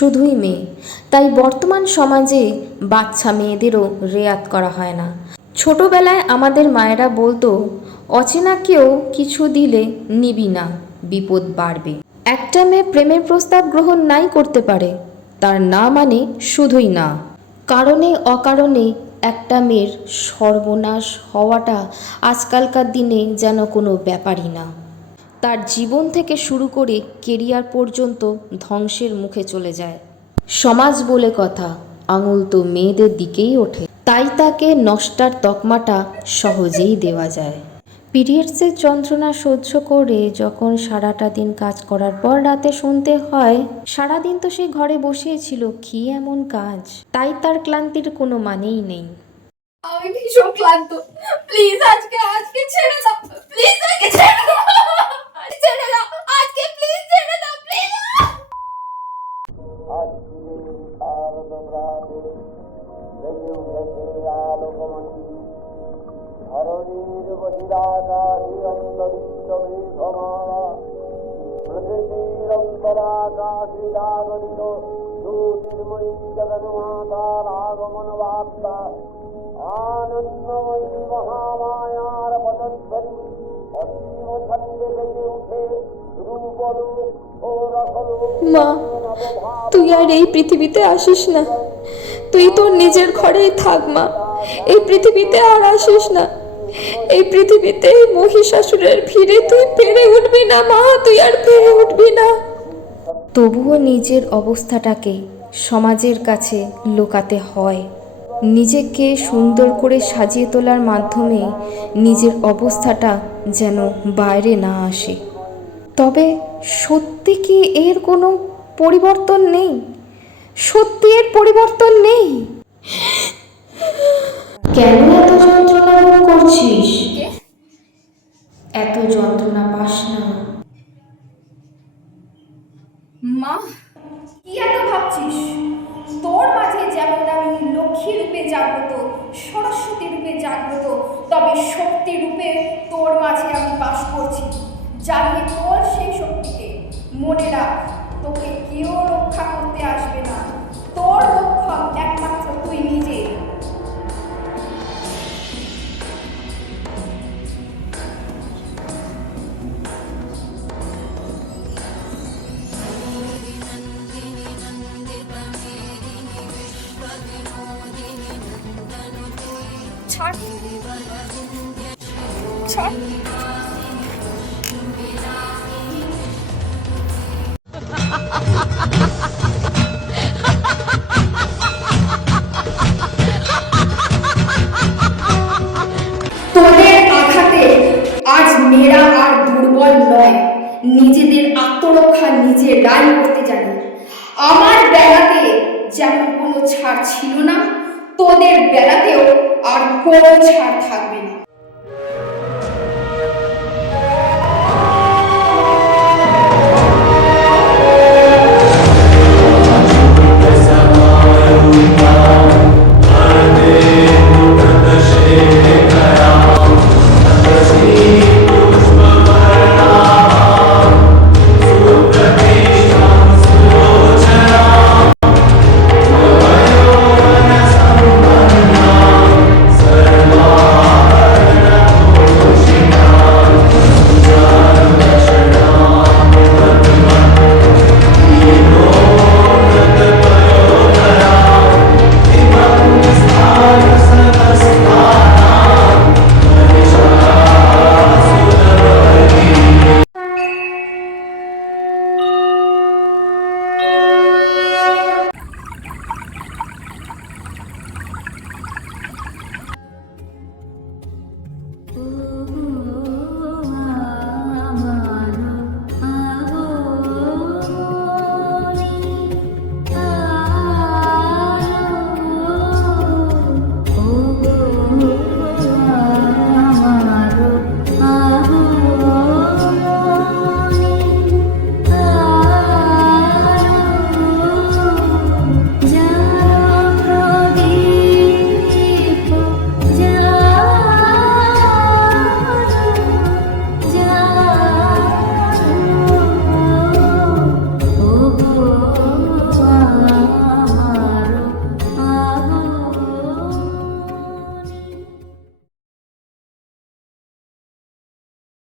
শুধুই মেয়ে। তাই বর্তমান সমাজে বাচ্চা মেয়েদেরও রেয়াত করা হয় না। ছোটবেলায় আমাদের মায়েরা বলতো, অচেনা কেউ কিছু দিলে নিবি না, বিপদ বাড়বে। একটা মেয়ে প্রেমের প্রস্তাব গ্রহণ নাই করতে পারে, তার না মানে শুধুই না। কারণে অকারণে একটা মেয়ের সর্বনাশ হওয়াটা আজকালকার দিনে যেন কোনো ব্যাপারই না। তার জীবন থেকে শুরু করে কেরিয়ার পর্যন্ত ধ্বংসের মুখে চলে যায়। সমাজ বলে কথা, আঙুল তো মেয়েদের দিকেই ওঠে, তাই তাকে নষ্টার তকমাটা সহজেই দেওয়া যায়। পিরিয়ডসের যন্ত্রণা সহ্য করে যখন সারাটা দিন কাজ করার পর রাতে শুনতে হয়, সারাদিন তো সে ঘরে বসেই ছিল, কি এমন কাজ, তাই তার ক্লান্তির কোনো মানেই নেই। আমি ভীষণ ক্লান্ত, প্লিজ আজকে আজকে ছেড়ে দাও, প্লিজ আজকে ছেড়ে দাও, ছেড়ে দাও আজকে, প্লিজ ছেড়ে দাও, প্লিজ। ধরণীর বহিরাকাশে অন্তরিক্ষ মেঘমালা, প্রকৃতির অন্তরাকাশে জাগরিত জ্যোতির্ময়ী জগন্মাতার আগমন বার্তা, আনন্দময়ী মহামায়ার পদধ্বনি অসীম ছন্দে বেজে উঠে রূপরূপ ও রসরূপ। মা, তুই আর এই পৃথিবীতে আসিস না, তুই তোর নিজের ঘরেই থাক মা, এই পৃথিবীতে আর আসিস না। এই পৃথিবীতে মহিষাসুরের ভিড়ে তুই পেরে উঠবি না মা, তুই আর পেরে উঠবি না। তবুও নিজের অবস্থাটাকে সমাজের কাছে লুকাতে হয়। নিজেকে সুন্দর করে সাজিয়ে তোলার মাধ্যমে নিজের অবস্থাটা যেন বাইরে না আসে। তবে সত্যি কি এর কোনো পরিবর্তন নেই? সত্যি এর পরিবর্তন নেই? কেন এত যন্ত্রণা ভোগ করছিস? এত যন্ত্রণা পাস না। মা, কি এত ভাবছিস? তোর মাঝে যেমন আমি লক্ষ্মী রূপে জাগ্রত, সরস্বতী রূপে জাগ্রত, তবে শক্তি রূপে তোর মাঝে আমি বাস করছি। জানিয়ে তোর সেই শক্তিকে মনে রাখ, তোকে কেউ রক্ষা করতে আসবে না, তোর রক্ষক একমাত্র তুই নিজে। ছাড়, ছাড়। তোদের আঘাতে আজ মেয়েরা আর দুর্বল নয়, নিজেদের আত্মরক্ষা নিজেরাই করতে জানে। আমার বেলাতে যেমন কোনো ছাড় ছিল না, তোদের বেলাতেও আর কোনো ছাড় থাকবে